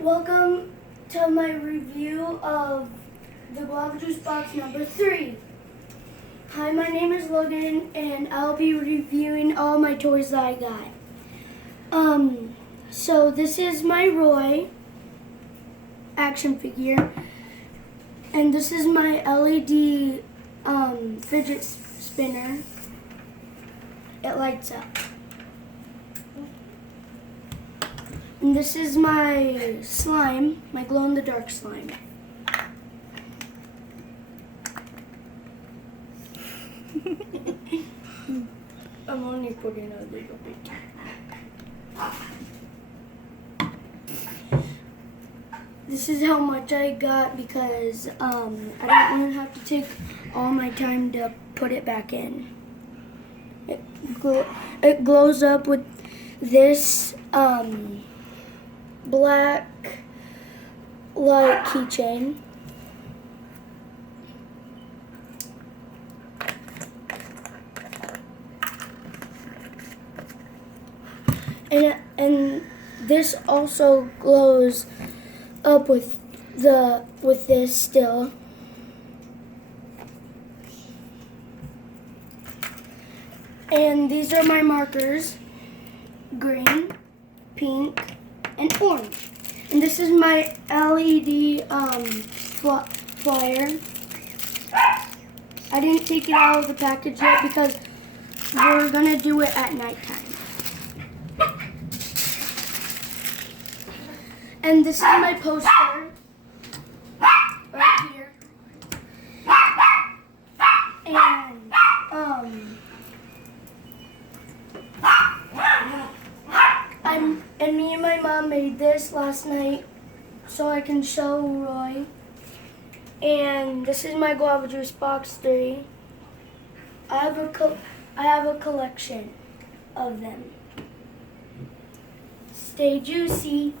Welcome to my review of the Guava Juice box number 3. Hi, my name is Logan and I'll be reviewing all my toys that I got. So this is my Roy action figure, and this is my LED fidget spinner. It lights up. And this is my slime, my glow-in-the-dark slime. I'm only putting a little bit. This is how much I got because I don't want to have to take all my time to put it back in. It glows up with this black light keychain. And this also glows up with this still. And these are my markers: green, pink, and orange. And this is my LED flyer. I didn't take it out of the package yet because we're gonna do it at nighttime. And this is my poster right here. And me and my mom made this last night so I can show Roy. And this is my Guava Juice box 3. I have a collection of them. Stay juicy.